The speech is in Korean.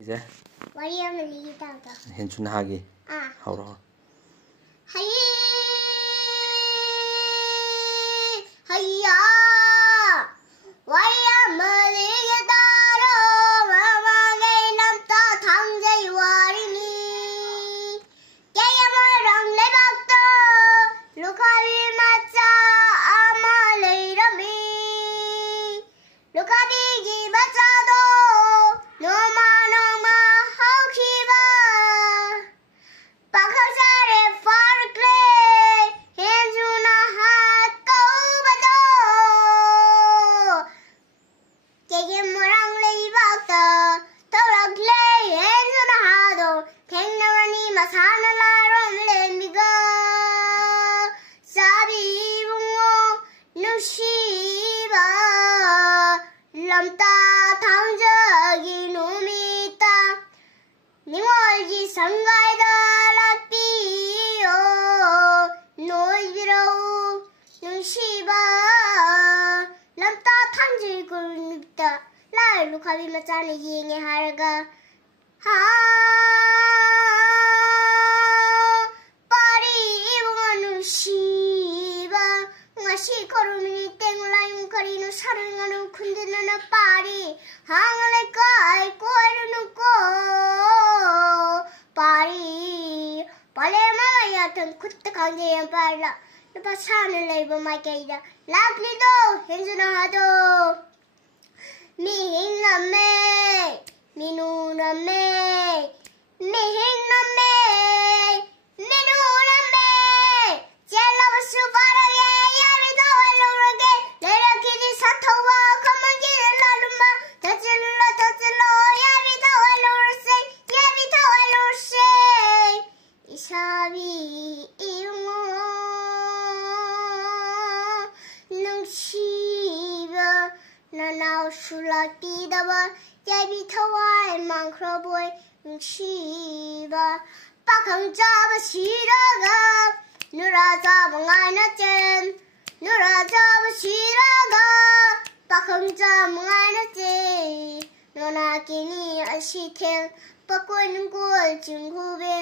이제 와리하면 이기다가 현춘하기 하우러 하이 하이야 와리하면 이기다로 마마게 남다 당자이 와리니 깨야마랑 레박도 루카비 맞자 아마 레이라미 루카비기 맞자도 너마 lamta 당적이 놈이다 니월지 상가이다 라삐요 노이비라우 눈시바 lamta 당적이 놈이다 라일로 가비마 짜네 이행에 하르가 파리 이봉아 눈시바 ngasi korumini tenglaim karinu saringanu kundinana pari hangale kai koirunu ko pari palema yatan kutta kanjeyan parla lupa sana leibo maikaida laklido henzuna hado mihinnamme minunamme mihinnamme minunamme jelavasu barage sulakidaba yabi tawai mankraboy shiba pakang jaba shiraga nuraza banganachen nuraza shiraga pakang jaba banganachen nonakini ashitel pakwan gol jingube